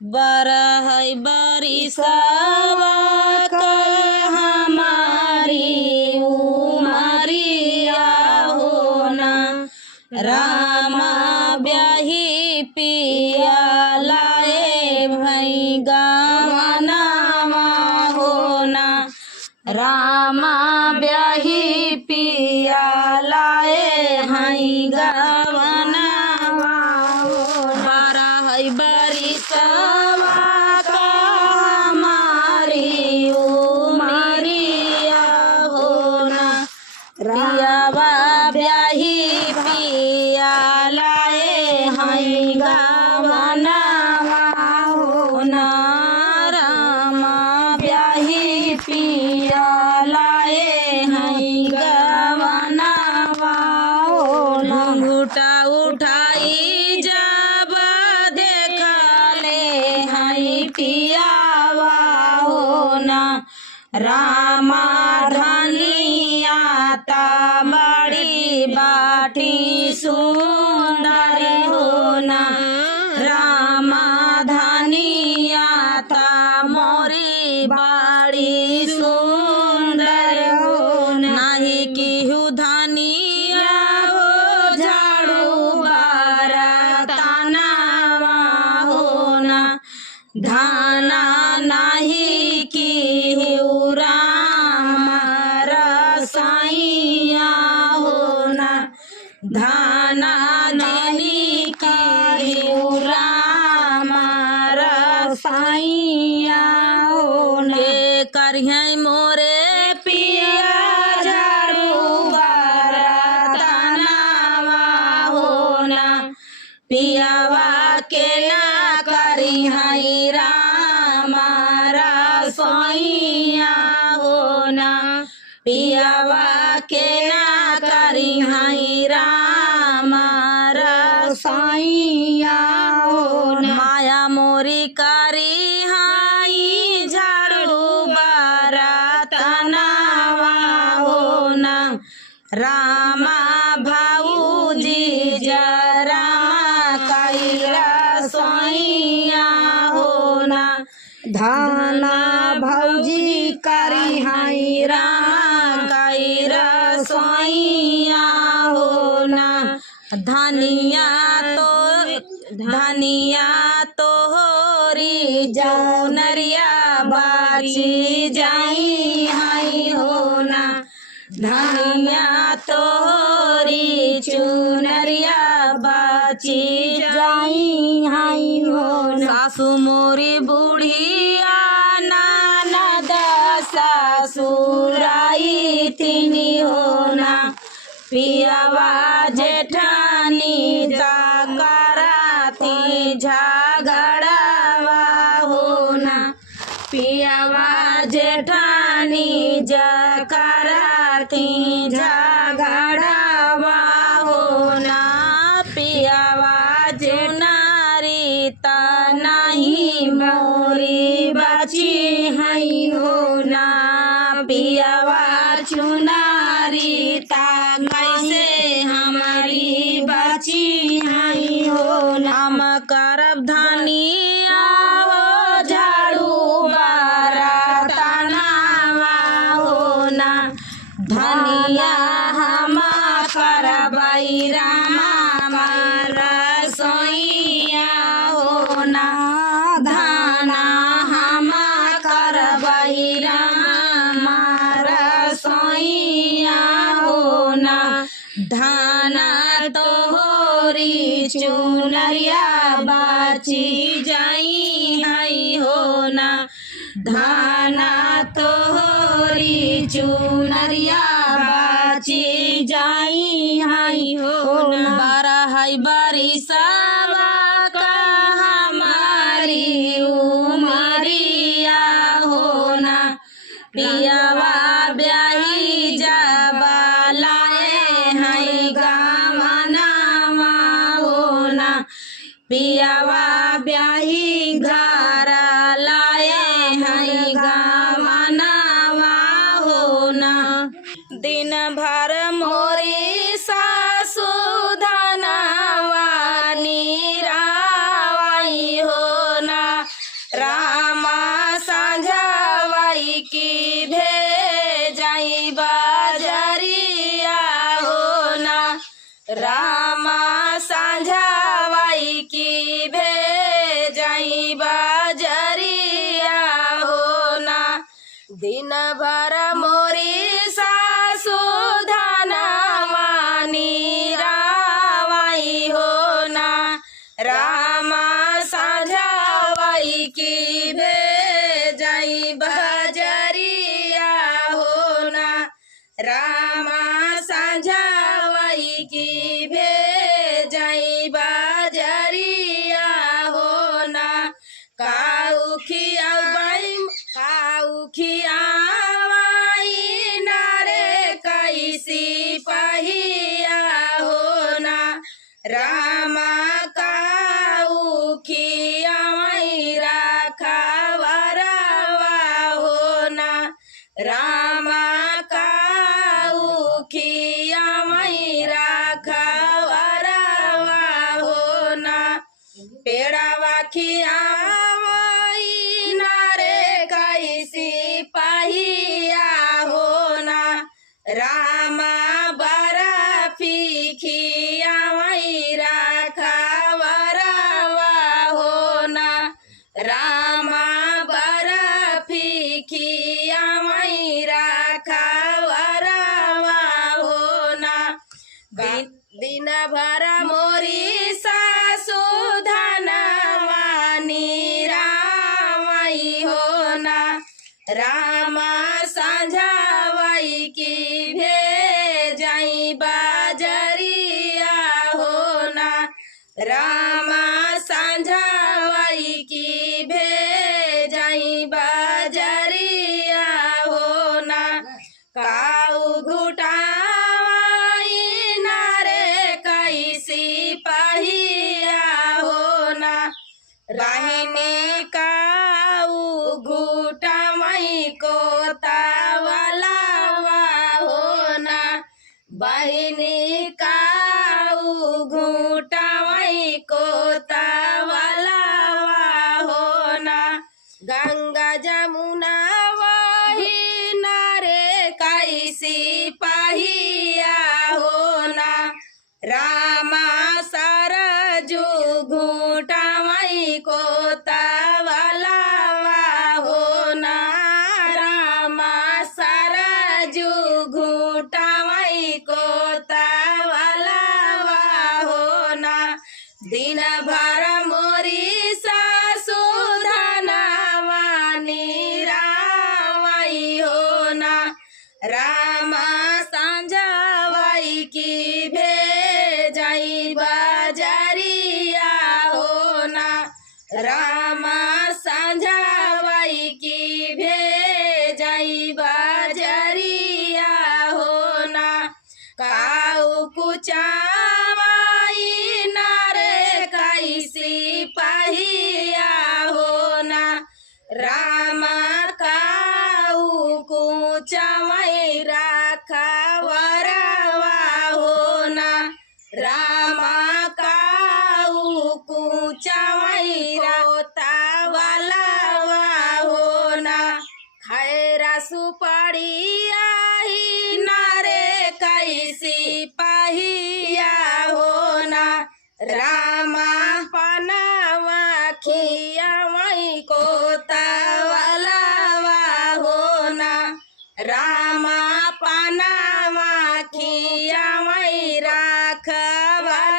बरह बरिसवा हमारी उमरिया होना रामा ब्याही पिया लाए भई गवनावा होना रामा ब्याही पिया लाए हई गवनावा बरह बरिसवा हमारी उमरिया होना पियावा ब्याही पिया लाए हई गवनावा होना रामा ब्याही पिया लाए हई गवनावा होना घुटा उठाई जब देखले हई पियावा होना रामा धनिया ता बड़ी बाटी सुंदर होना रामा धनिया ता मोरी बड़ी सुंदर होना नहीं किहु धनिया हो झाड़ू बरतनावा होना धाना नहीं किहु राम रसाइया होना धाना नहीं किहु राम रसाइया होना के करिए मोरे पिया झाड़ू बरतनावा होना पियावा के ना करी हई रामा रसोइया होना पियावा के ना करी हई रामा रसोइया होना माया मोरी करी हई झाड़ू बरतनावा होना रामा भाऊजी जरामा कैला सोइया होना धाना भौजी करी हई रामा कैला सोइया होना धनिया तोहरी जौनरिया बाची जाई हई होना धनिया तोहरी चुनरिया बाची जाई हई होना सासु मोरी बुढ़िया ननद ससुराई तिनी होना पियावा जेठानी जागराती झगड़ावा होना पियावा जेठानी जकराती झगड़ावा होना पियावा जुनारी ता नहीं मोरी बची हई होना पियावा चुनारी ता कैसे हमारी बची हई होना हम करब धनिया हो झाड़ू बरतनावा होना धनिया हम करबई रामा रसोइया होना धाना हम करबई रामा रसोइया होना धाना तोहरी चुनरिया बाची जाई हई होना धाना तोहरी चुनरिया बाची जाई हई होना बरह बरिसवा हमारी उमरिया होना पियावा ब्याही जबा लाए हई गवनावा होना पियावा ब्याही घर लाए हई गवनावा होना दिन भर मोरी सासु धनवा नीरावाई होना दिन भर मोरी सासु धनवा निरावाई हो ना रामा साझावाई की भेजाई बजरिया हो ना रामा साझावाई की भेजाई बजरिया हो ना काऊ खियावाई नारे कैसी पहिया हो ना रामा काऊ खियावाई राखावरवा हो ना रामा काऊ खियावाई राखावरवा हो ना पेड़ावा खियावाई नारे कैसी पहिया हो ना रामा बर्फी खियावाई राखावरवा हो ना रामा बर्फी खियावाई राखावरवा हो ना दिन भर मोरी सासु धनवा निरावाई हो ना रामा साझावाई की भेजाई बजरिया हो ना रामा साझावाई की भेजाई बजरिया हो ना काऊ घुटावाई नारे कैसी पहिया हो ना राहिनी काऊ घुटावाई को तावलावा हो ना बहिनी काऊ घुटावाई को तावलावा हो ना गंगा जमुना वही नारे कैसी पहिया हो ना रामा सरजू घुटावाई को तावलावा हो ना रामा सरजू घुटावाई को तावलावा हो ना दिन भर मोरी सासु धनवा निरावाई हो ना रामा साझावाई की भेजाई बजरिया हो ना रामा साझावाई की भेजाई बजरिया हो ना काऊ कुचावाई नारे कैसी पहिया हो ना रामा काऊ कुचावाई राखावरवा हो ना रामा काऊ कुचावाई रोतावलवा हो ना खैरा सुपड़िया ही नारे कैसी पहिया हो ना रामा पनावा खियावाई को तावलवा हो ना रामा पनावा खियावाई राखवरवा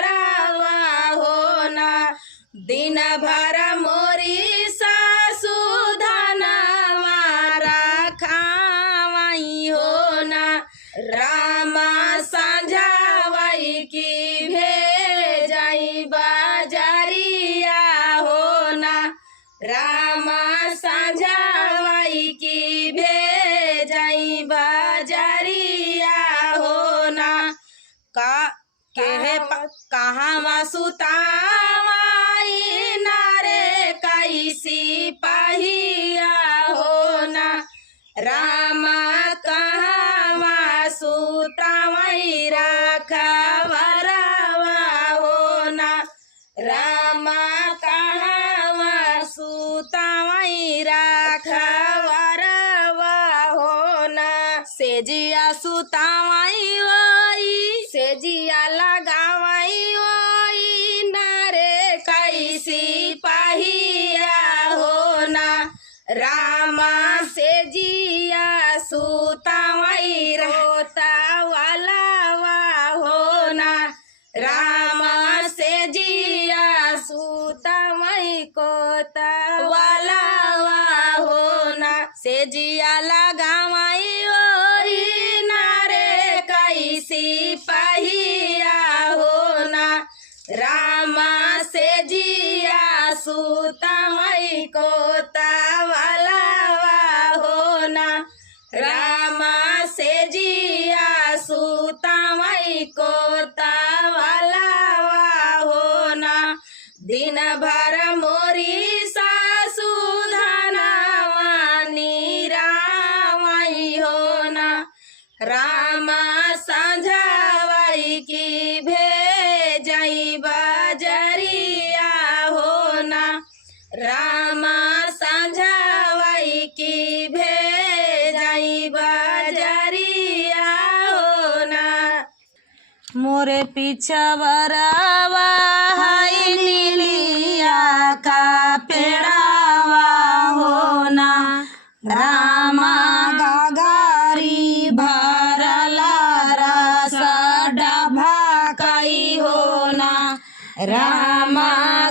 हो ना दिन भर मोरी सासु धनवा राखावाई हो ना रामा साझावाई की भेजाई बजरिया हो ना रामा साझावाई की भेजाई बजरिया हो ना का कहाँ सुतावाई नारे कैसी पहिया हो ना रामा कहाँ सुतावाई राखावरवा हो ना रामा कहाँ सुतावाई राखावरवा हो ना सेजिया सुतावाई वही सेजिया लगावाई वही नारे कैसी पहिया हो ना रामा से जिया वाला हो ना से जिया लगावाई ओई नारे कैसी पहिया हो ना रामा से जिया सुतमई को वाला हो ना रामा से जिया सुतमई को वाला हो ना दिन भर मोरी सासु धनवानी रामई हो ना रामा संझावई की भेजई बजरिया हो ना रामा संझावई की भेजई बजरिया हो ना मोरे पीछा बरावा हाय नीलिया का पेड़ावा हो ना रामा गागारी भरला रस डभा कई हो ना रामा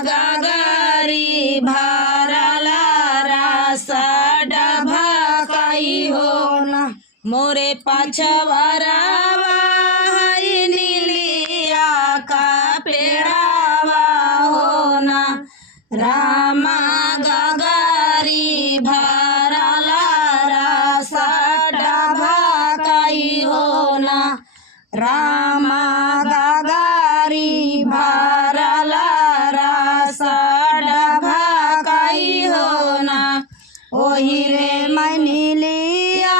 गागारी भरला रस डभा कई हो ना मोरे पछवरावा हाय नीलिया का पेड़ावा हो ना रामा गगारी भरला रस डभा कई हो ना रामा गगारी भरला रस डभा कई हो ना ओही रे मनीलिया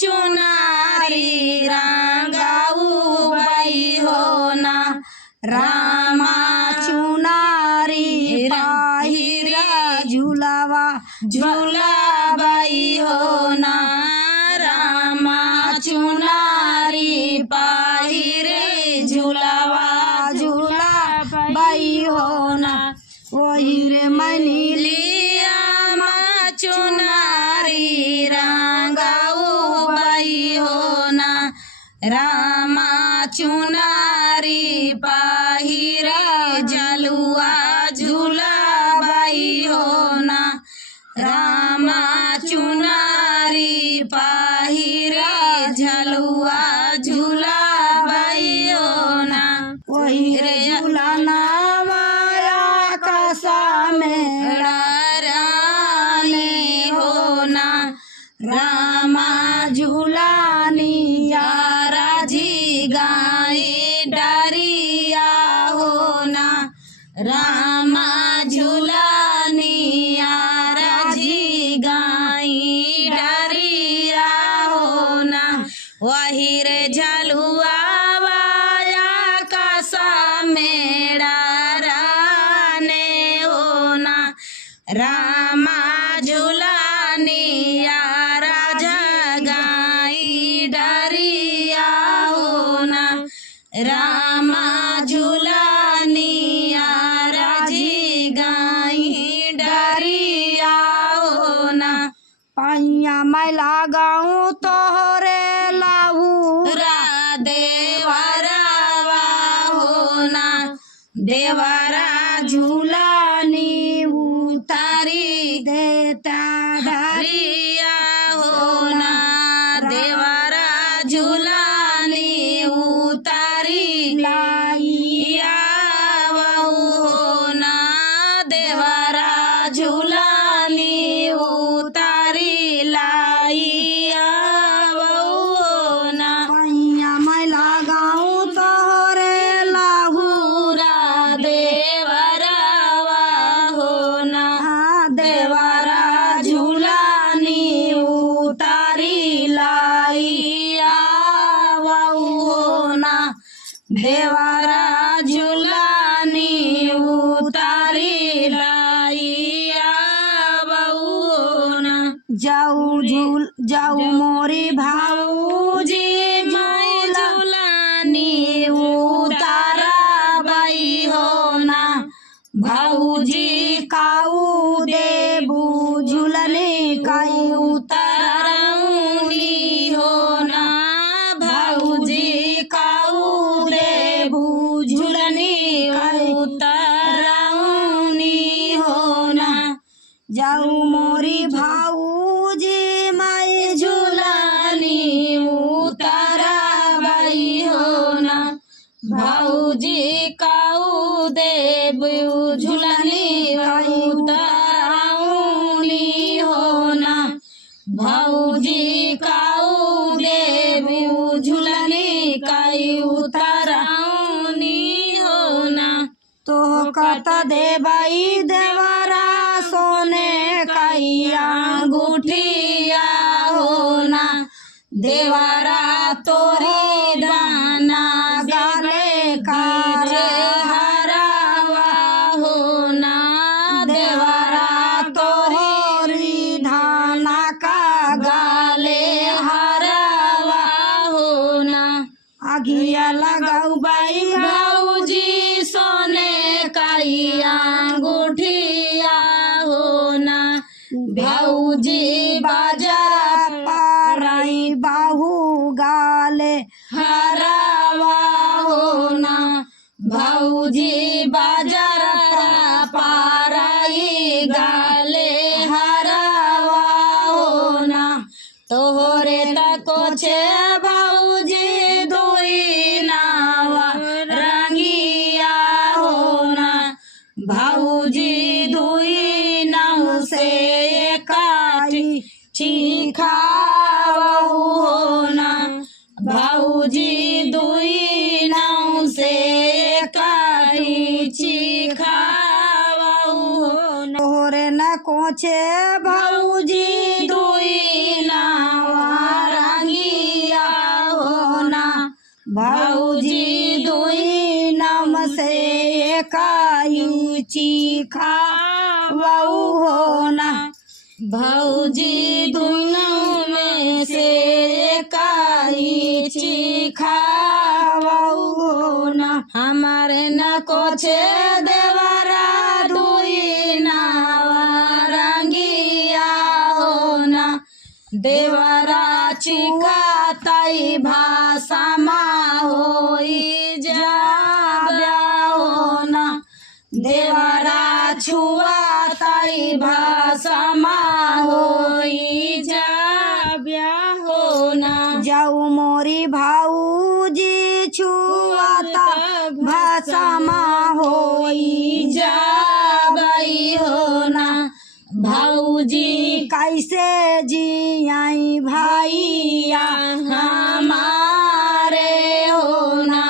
चुनारी रंगाऊ बई हो ना रामा चुनारी पाहिरा झूलावा झूलाबाई हो ना रामा चुनारी पाहिरे झूलावा झूलाबाई हो ना वही रे मनीलिया चुनारी रंगाऊ बई हो ना रामा चुनारी पाहिरा जलुआ झूलाबाई हो ना रामा चुनारी पाहिरा झलुआ झूलाबाई हो ना वही रे झूलाना वाया कसा मेरा रानी हो ना रामा झूलानी राजी गाई डरिया हो ना रामा झूलानी राजी गाई डरिया हो ना वही रे झलुआ वाया कसा मेरा राने हो ना रामा झूलानी राजा गाई डरिया हो ना रामा झूलानी राजी गाई डरिया हो ना पैया मैं लगाऊं तोहरे लाऊरा देवरावा हो ना देवरा झूलानी उतारी देता डरिया हो ना देवरा झूलानी उतारी लाइया हो ना देवरा झूलानी उतारी लाइया हो ना पैया मैं लगाऊं तोहरे लाहुरा देवरावा हो ना देवरा झूलानी उतारी लाइया हो ना देवरा झूलानी उतारी लाइया हो ना जाऊ मोरी भाऊजी झूलानी उतारा बाई हो ना भाऊजी काऊ देबू झूलने काई उतारऊनी हो ना भाऊजी काऊ देबू झूलने काई उतारऊनी हो ना जाऊ मोरी भाऊजी माई झुलानी उताराबाई हो ना भाऊजी काऊ देव झुलानी उताराऊनी हो ना भाऊजी काऊ देव झुलानी काई उताराऊनी हो ना तो कता दे बाई देवरा सोने काई अंगूठिया हो ना देवरा तोरी दाना गाले कार हरावा हो ना देवरा तोरी धाना का गाले हरावा हो ना आगिया लगाऊ बाई भाऊजी सोने काई अंगूठिया हो ना भाऊजी बाजार पाराई बाहू गाले हरावा हो ना भाऊजी बाजार पाराई गाले हरावा हो ना तोहरे तको छे भाऊजी दुई नावा रंगिया हो ना भाऊजी दुई नाव से काटी चिखावाऊ हो ना भाऊजी दुई नाव से काटी चिखावाऊ हो ना तोहरे न कोचे भाऊजी दुई नावा रंगिया हो ना भाऊजी दुई नाम से काई चिखावाऊ हो ना भाऊजी दुनों में से काई चिखावाऊ हो ना हमारे न कोचे देवरा दुई नावा रंगिया हो ना देवरा चिका ताई भाषा मा होई जाब्या हो ना देवरा छुआ ताई भाषा मा होई जाब्या हो ना जाऊ मोरी भाऊजी छुआता भाषा मा होई जाबाई हो ना भाऊजी कैसे जियाई भाईया हमारे हो ना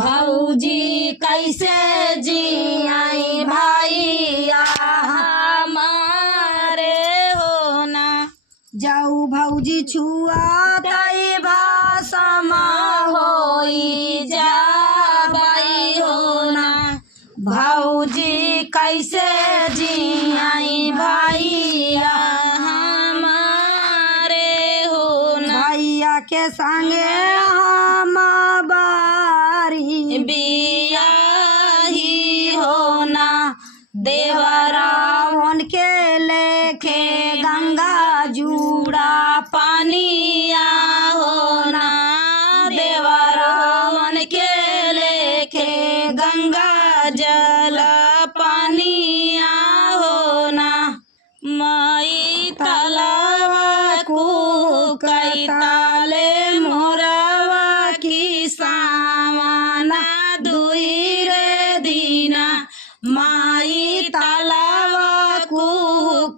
भाऊजी कैसे जियाई भाईया हमारे हो ना जाऊ भाऊजी छुआ ताई भाषा मा होई जाबाई हो ना भाऊजी कैसे जियाई भाईया हमारे हो ना भैया के संगे हम बारी बिया ही हो ना देवरा उनके लेखे गंगा जूड़ा पानिया हो ना देवरा उनके लेखे गंगा जल पानिया हो ना माई तलावा को कई ताले मोरवा की सावाना दुई रे दीना माई तलावा को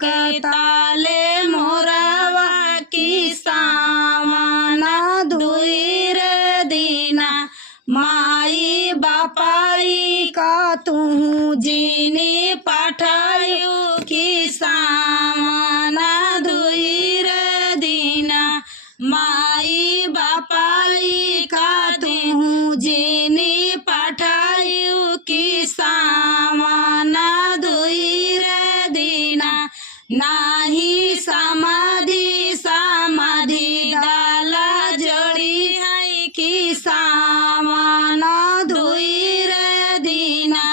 कई ताले मोरवा की सावाना दुई रे दीना माई बापाई का तू जीनी पठायु की सामाना दुई रे दीना माई बापाई का तू जीनी पठायु की सामाना दुई रे दीना नाही समाधि समाधि डाला जोड़ी है की सामाना दुई रे दीना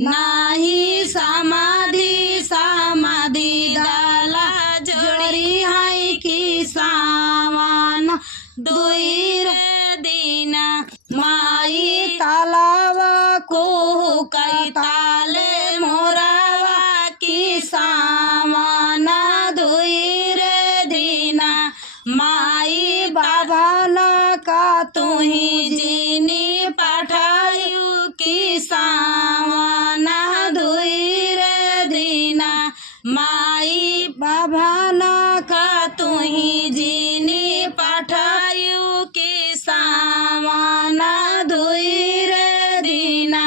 नाही समाधि समाधि डाला जोड़ी है की सामाना दुई रे दीना माई तालावा को कई ताले मोरावा की सामा माई बाभन का तुही जीनी पठायु की सामान धुई रे दीना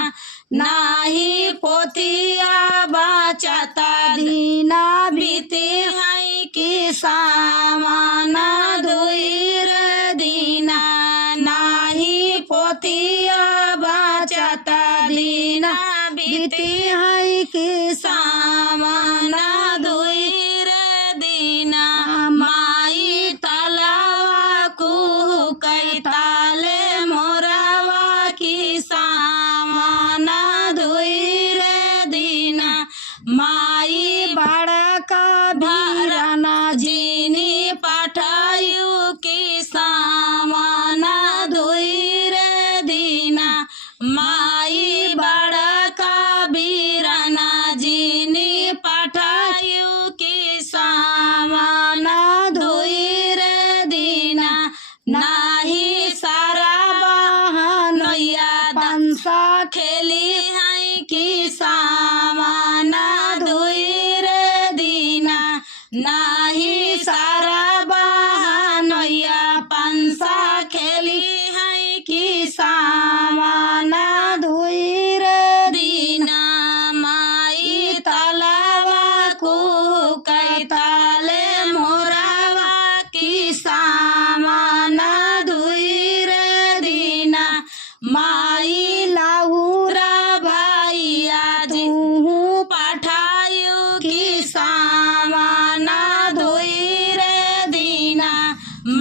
नाही पोतिया बचाता दीना बीती है की सामान धुई रे दीना नाही पोतिया बचाता दीना बीती है की सामान धुई रे दीना माई तलावा कुहू कैताले मोरावा की सामान धुई रे दीना माई बड़का भरना जीनी पठायु की सामान धुई रे दीना माई बड़का बीरना जीनी पठायु की सामान धुई रे दीना नाही सारा बहनोया दंसा खेली है की सामान धुई रे दीना नाही सारा बहनोया पंसा खेली है की सामान धुई रे दीना माई तलावा को कैताले मोरावा की सामान धुई रे दीना माई लाहुरा भैया तू पठायु की सामान धुई रे दीना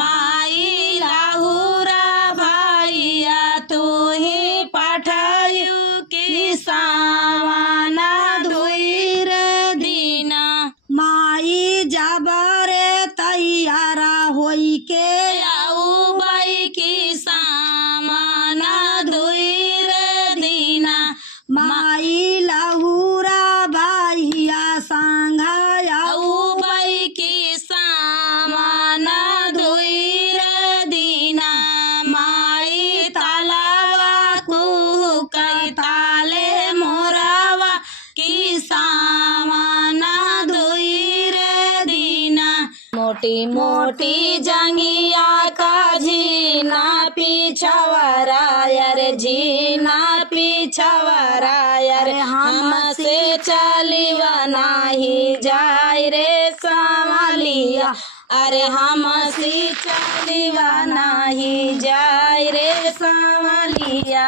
माई लाहुरा भैया तू ही पठायु की सामान धुई रे दीना माई जाबरे तैयारा होई के आऊ बाई की सामान धुई रे दीना माई लाहुरा भैया संगा आऊ बाई की सामान धुई रे दीना माई तलावा को कैताले मोरावा की सामान धुई रे दीना मोटी मोटी जंगिया का जीना पीछावरा यार जीना पीछावरा यार हमसे चलिवा नाही जाय रे संवलिया अरे हमसे चलिवा नाही जाय रे संवलिया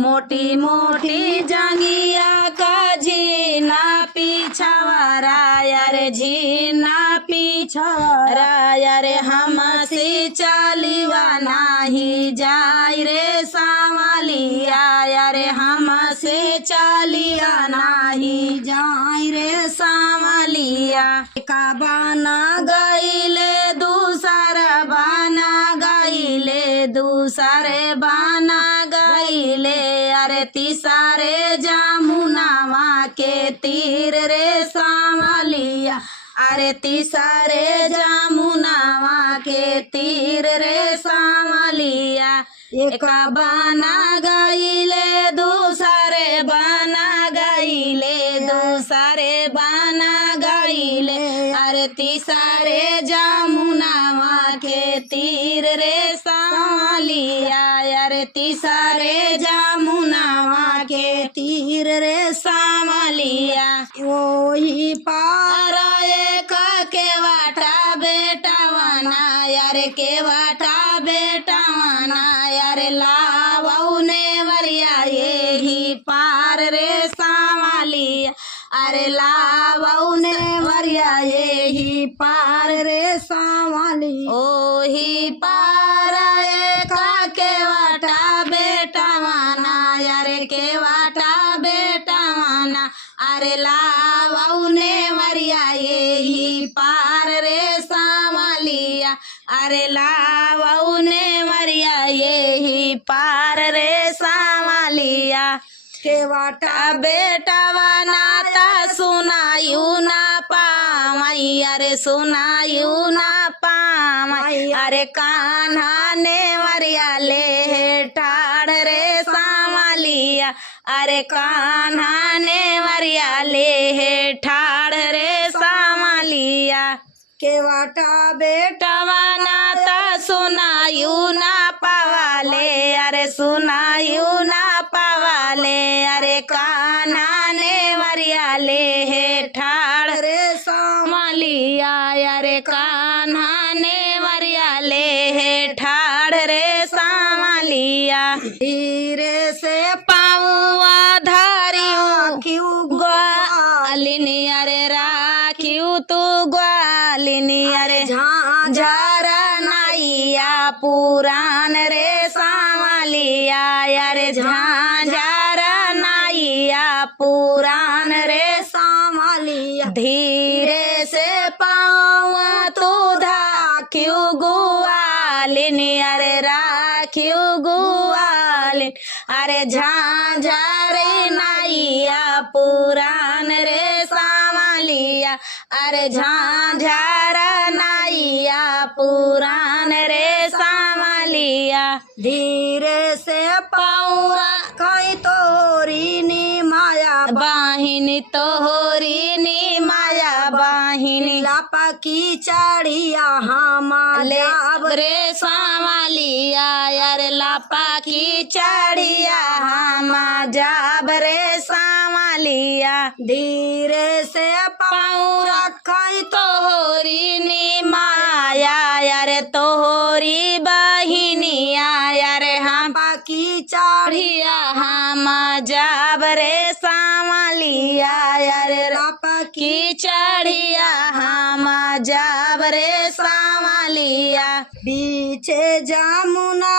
मोटी मोटी जंगिया का जीना पीछावरा यार जीना पीछावरा यार हमसे चलिवा नाही जाय रे संवलिया यार हमसे चलिया नाही जाय रे संवलिया का बना गईले दूसरा बना गईले दूसरे बना गईले अरे तीसरे जमुनावा के तीर रे संवलिया अरे तीसरे जमुनावा के तीर रे संवलिया एक बना गईले दूसरे बना गईले दूसरे बना गईले अरे तीसरे जमुनावा के तीर रे संवलिया अरे तीसरे जमुनावा के तीर रे संवलिया वही पार एक के वाटा बेटावाना यार के वाटा बेटावाना यार लावने वरिया यही पार रे संवलिया अरे लावने वरिया यही पार रे संवलिया ओही पार एक के वाटा बेटावाना यार के वाटा बेटावाना अरे लावने वरिया यही पार रे संवलिया अरे लावने वरिया यही पार रे संवलिया के वाटा बेटावा नाता सुनायु ना पामई अरे सुनायु ना पामई अरे कान्हा ने वरिया ले ठाड़ रे संवलिया अरे कान्हा ने वरिया ले ठाड़ रे संवलिया नेवरिया के वाटा बेटा टवाना सुनायू ना पावाले अरे सुनायू ना पावाले अरे काना नेवरिया ले हे ठाड़ रे साम मालिया अरे कान्हा नेवरिया ले हे ठाड़ रे सामालिया धीरे से पाऊआ धारियू क्यों ग्वालिनी अरे राखियू तू ग्वालिनी अरे झांझरा नाइया पुराण रे सामालिया अरे झांझरा नाइया पुराण रे सामालिया धीरे से पाऊँ तू धाक्यू गुआलिनी अरे राख्यू गुआलिन अरे झांझरे नाइया पुराण रे सामालिया अरे झांझरा नाइया पुराण रे सामालिया धीरे से पौरा कई तोरी नी माया बाहिनी तोहरी नी माया बाहिनी लापा की चाड़िया हम रे सामालिया यार लापा की चढ़िया हम जाब रे सामालिया धीरे से पौरा कई तोहरी नी माया यार तोहरी बहिनिया यार हम की चाड़ी बढ़िया हम जाब रे सामालिया यार लापा की चढ़िया हम जाब रे सामालिया पीछे जामुना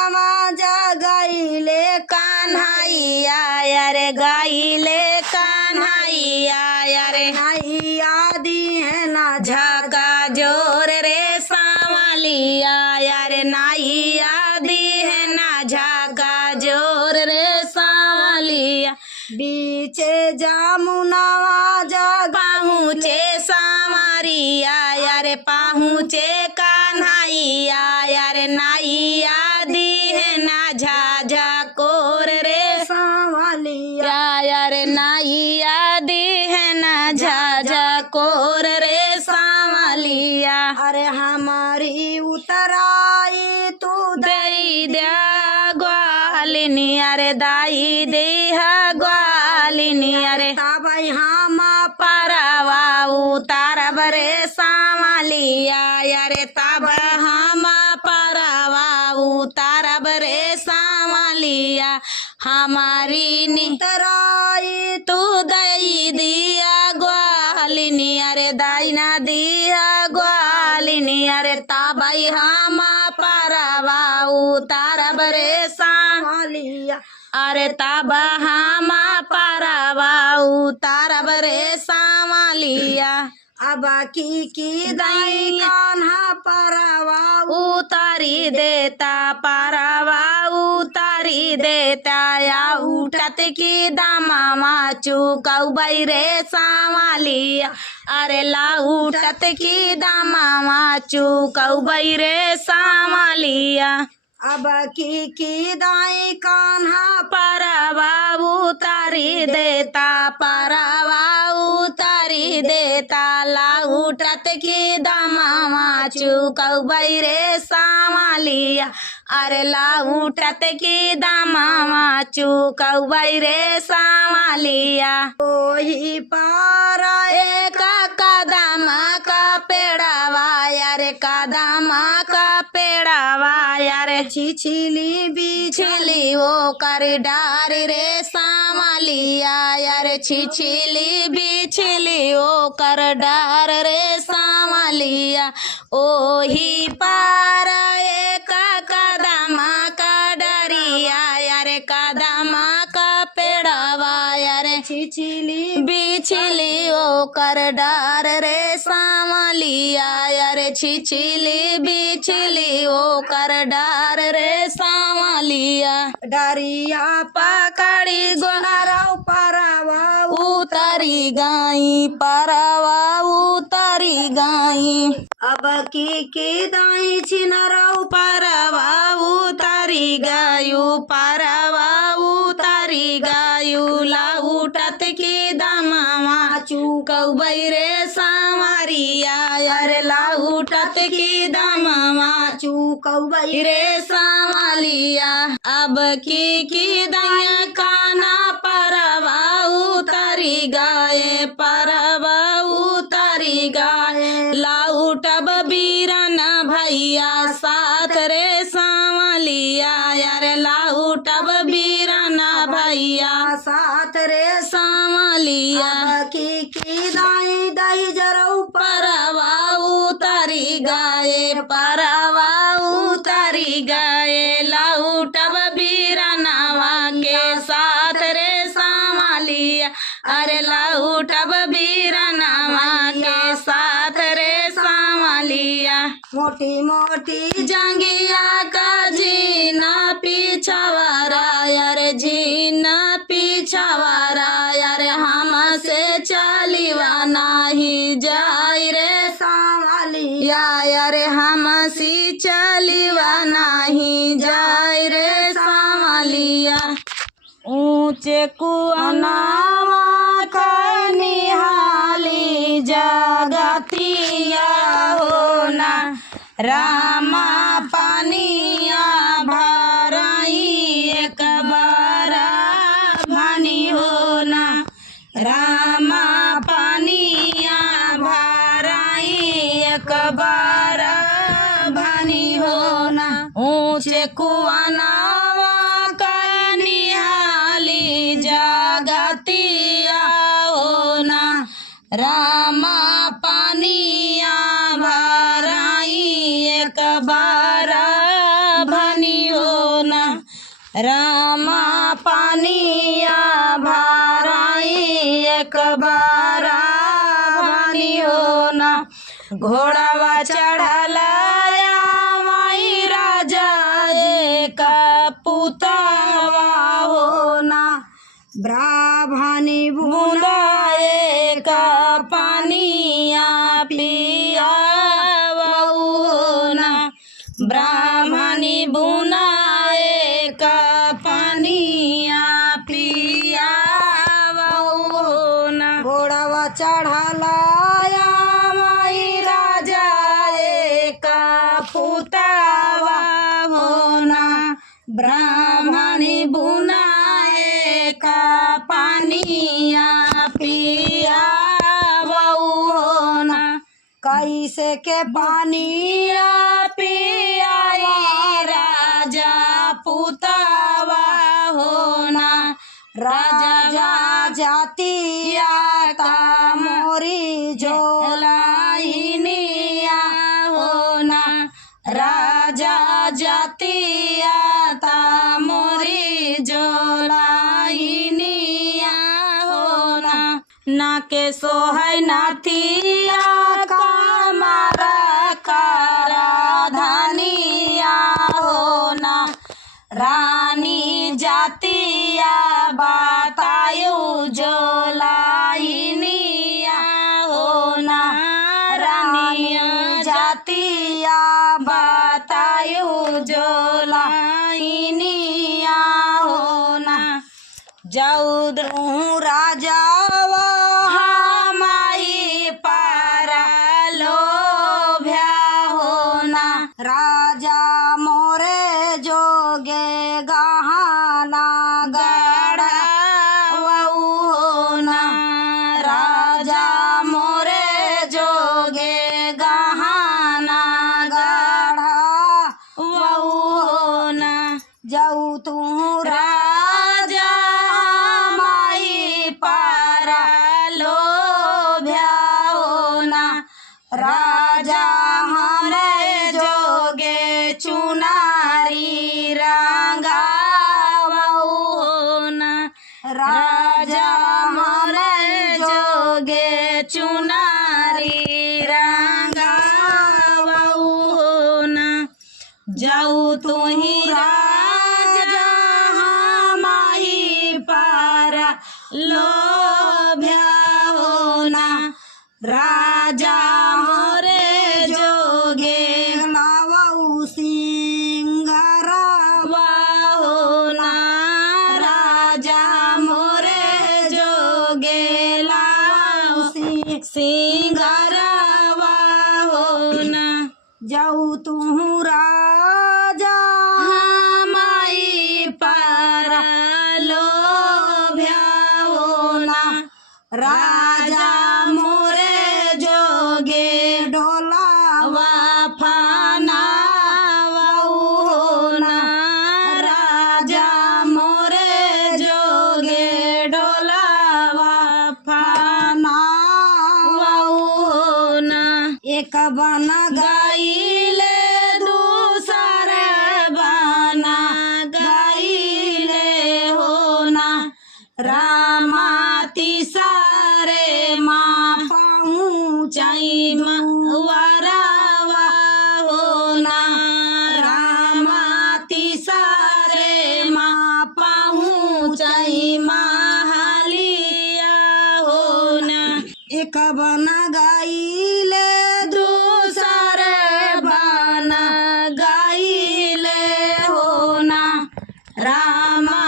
जा गईले कान्हैया यार गाइले कान्हैया यार नैया दी है ना झका जोर रे सामालिया यार नाइया दी है ना झका जोर रे सामालिया बीचे जामुना जा पहुँचे सामरिया यार पहुँचे कान्हैया यार नाइया दी है ना झाझा कोर रे सावलिया यार नाइया दी है ना झाझा कोर रे सामलिया अरे हमारी उतराई तू दई द्या ग्वालिनी अरे दाई देहा ग्वालिनी अरे भाई हम परवा उतारब रे सामालिया यारे तब हम परवा उतारब रे सामालिया हमारी उतराई तू दई दिया ग्वालिनी अरे दाई ना दिया ग्वालिनी अरे तबई हम परवा उतारब रे सावलिया अरे तब हम परवा उतारब रे सामालिया अब की दाई कान्हा परवा उतारी देता परवा उतारी देता या उठत की दामा चुकौबै रे सामालिया अरे ला उठत की दामा चुकौबै रे सामालिया अब की दाई कान्हा परवा उतारी देता परवा उतारी देता ला उठत की दामा चुकौबै रे सामालिया अरे ला उठत की दामा चुकौबै रे सामालिया ओही पारा एक कदम का पेड़ावा यारे कदम का पेड़ावा यारे छिछिली छिछली वो कर डार रे सामालिया यार छिछली बिछली वो कर डार रे सामालिया ओही पार एक कदम का डरिया यार कदम का पेड़ावा यार छिछिली बिछली ओ कर डार रे सामालिया यार छिछली बिछली ओ कर डार रे सामालिया डरिया पकड़ी नाराव परवा उतारी गाई परवा उतारी गाई अब की दाई छिनराव परवा उतारी गायु परवा उतारी गायु ला उठत की दामा चुकौबै रे सामरिया यार बात की दमवा चूकौबई रे सावलिया अब की दैया काना परवा उतरी गए परवा उतरी गए लाउटब बीरन भैया साथ रे सावलिया यार लाउटब बीरन भैया साथ रे सावलिया अब की दाई दही जरऊ परवा उतरी गए परवा उतरी गए लाउटब बीरनवा के साथ रे सावलिया अरे लाउटब बीरनवा के साथ रे सावलिया मोटी मोटी जंगिया का जीना पीछवारा यार जीना पीछवारा यार हमसे चलिवा नाही जाय रे सावलिया यार हमसी चलिवा नाही जाय रे सावलिया ऊंचे कुआनावा कनिहाली जगतिया होना रामा पानिया भराई एक बारा भनी होना रामा पानिया भराई एक बारा भनी होना ऊंचे कुआनावा कनिहाली जगतिया होना रामा पानिया भराई एक बारा भनी होना रामा पानिया भराई एक बारा भनी होना घोड़ावा चढ़ला माई राजा का पुतवा होना ब्राह्मणी बुलाए का पानिया पिया होना ब्राह्मणी बुनाए का पानिया पिया होना घोड़ावा चढ़ाला माई राजा का पुतवा होना ब्राह्मणी बुनाए का पानिया पिया होना कैसे के पानिया पियाई राजा पुतवा होना राजा जातिया का मोरी झोलाइनिया होना राजा जातिया ता मोरी झोलाइनिया होना ना के सोहै नाथिया कामारा कारा धनिया होना रानी जातिया बतायु जोलाइनिया होना रानी जातिया बतायु जोलाइनिया होना जाऊदू राजावा माई पारा लोभ्या होना राजा मोरे जोगे गहाना गढ़ा होना राजा मोरे जोगे गहाना गढ़ा होना जाऊ तू राजा माई पारा लोभ्या होना राजा हमारे जोगे चुनारी रंगा होना राजा हमारे जोगे चुनारी रंगा होना जाऊ तू ही राजा माही पारा लोभ्या होना राजा मोरे जोगे लावऊ सिंगारा होना राजा मोरे जोगे लाओ सिंगारवा होना जाऊ तू राजा माई परलो भ्यावना राजा मोरे जोगे डोला वाफाना वाऊना राजा मोरे जोगे डोला वाफाना वाऊना एक बन गाइले दूसरे बना गाइले होना रामा तिसारे माँ पहुँचाई वरावा होना रामा तिसारे माँ पहुँचाई महालिया होना एक बन गाइले दूसरे बना गाइले होना रामा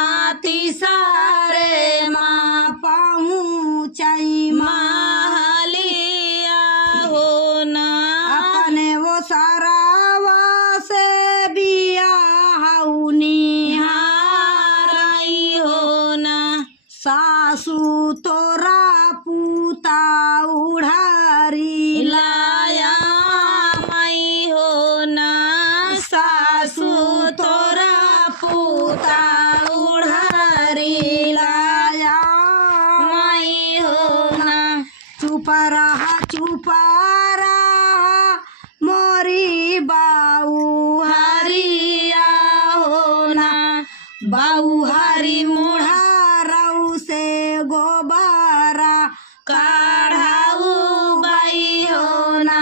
तिसारे माँ पहुँचाई महालिया होना अपने वो सारावा से बिया हौनी हाराई होना सासू तोरा पूता उड़ारी लाया माई होना सासू तोरा पूता उड़ारी लाया माई होना चुप रहा मोरी बाऊ हरिया होना बाऊ हरी मुढ़ा रऊ से गोबारा काढ़ाऊ बाई होना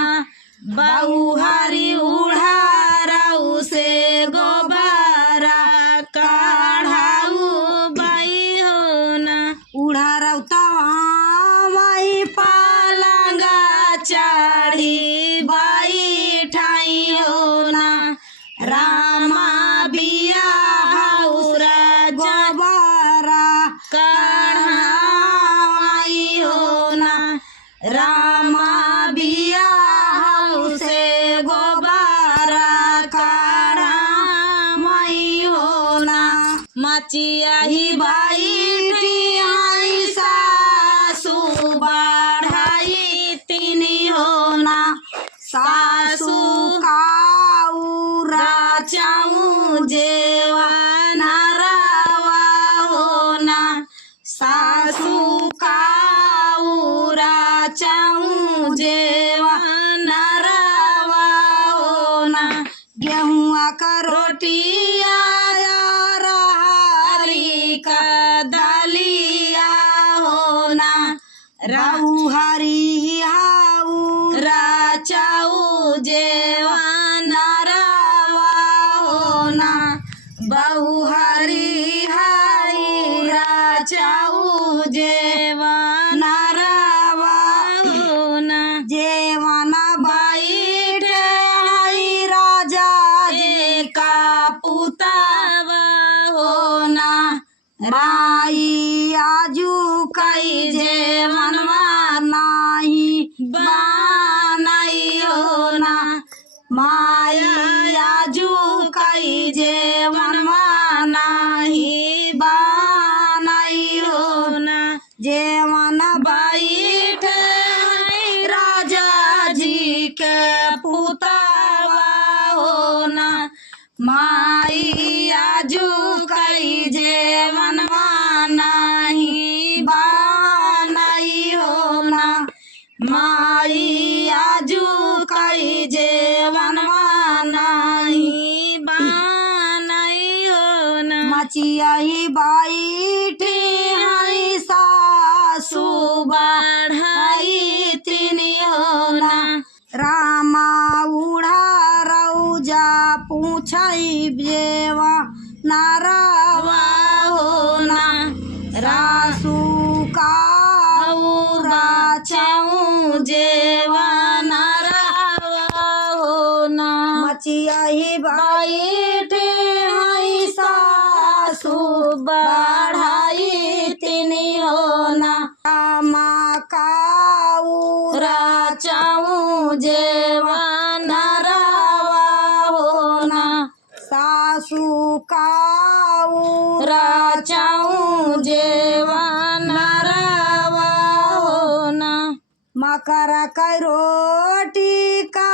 बाऊ हरी उड़ाराऊ से गोबारा काढ़ाऊ बाई होना उड़ा रउतवा माई पालंगा चाढ़ी बाई ठाई होना रामा बिया हाउरा गोबारा काढ़ाई होना रामा बिया हाउसे गोबारा काढ़ा माई होना मचिया ही बाई टिहाई सासू बढ़ाई तिनी होना सासू काऊरा चाऊ जेवा नारावा होना सासू काऊरा चाऊ जेवा नारावा होना गेहुआ का रोटिया हरी का दलिया होना राऊ हरी हाऊ राचाऊ जेवा नारावा होना बहु हरी हाऊ राचाऊ जेवा नारावा होना जेवाना बाईट बाई राजा जी का पुतावा होना माई आजू कई जे मनवा नाही बानाई होना माई आजू कई जे मनवा नाही बानाई होना जेवन बाईठ राजा जी के पुतावा होना माई आजू कई जे मनवा नाही बानाई होना माई आजू कई जे मनवा नाही बानाई होना मचिया ही बाई हई सासू बढ़ाई तिनी होना रामा उड़ा रौजा पूछई जेवा नारावा होना रासू काऊरा चाऊ जेवा नारावा होना मचिया ही बाई बाईट हई सासू बढ़ाई तिनी होना रामा काऊरा राचाऊ जेवा नारा काऊ राचाऊ जेवण रवा हो ना मकरा कै रोटी का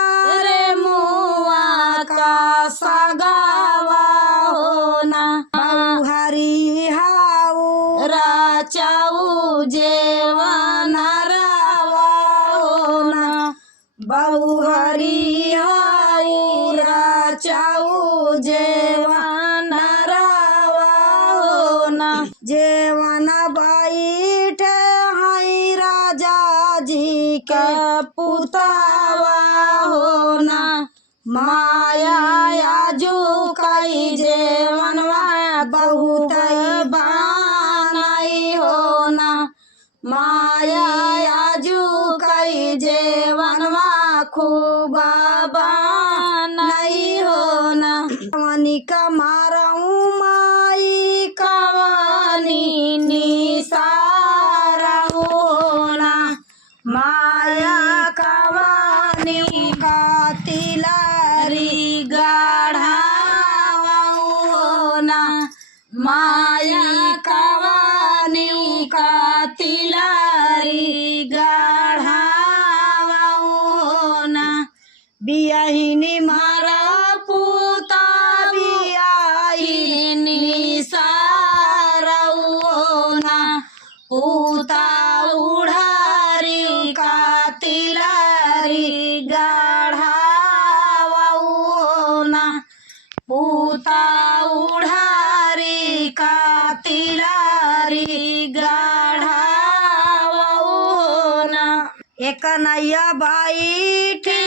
रे मुआ का सगावा हो ना हरी हाऊ राचाऊ जेवण रवा हो ना बहु हरी हाऊ राचाऊ जेवण रवा हो ना जेवन बैठे हैं राजा जी के पुतावा हो ना माया आजू कई जेवनवा बहुत बानाई हो ना माया आजू कई जेवनवा खूब बानाई हो ना कवनी का मारऊ माई कवानी निसारा हो ना माया कवानी का तिलरी गाढ़ावा हो ना माया कवानी का तिलारी गाढ़ावा हो ना बियहिनी मारा पूता बियाहिनी सारा हो ना पूता उड़ारी का तिलारी गाढ़ावा हो ना पूता उड़ारी का तिलारी गाढ़ावा हो ना एक नैया बैठे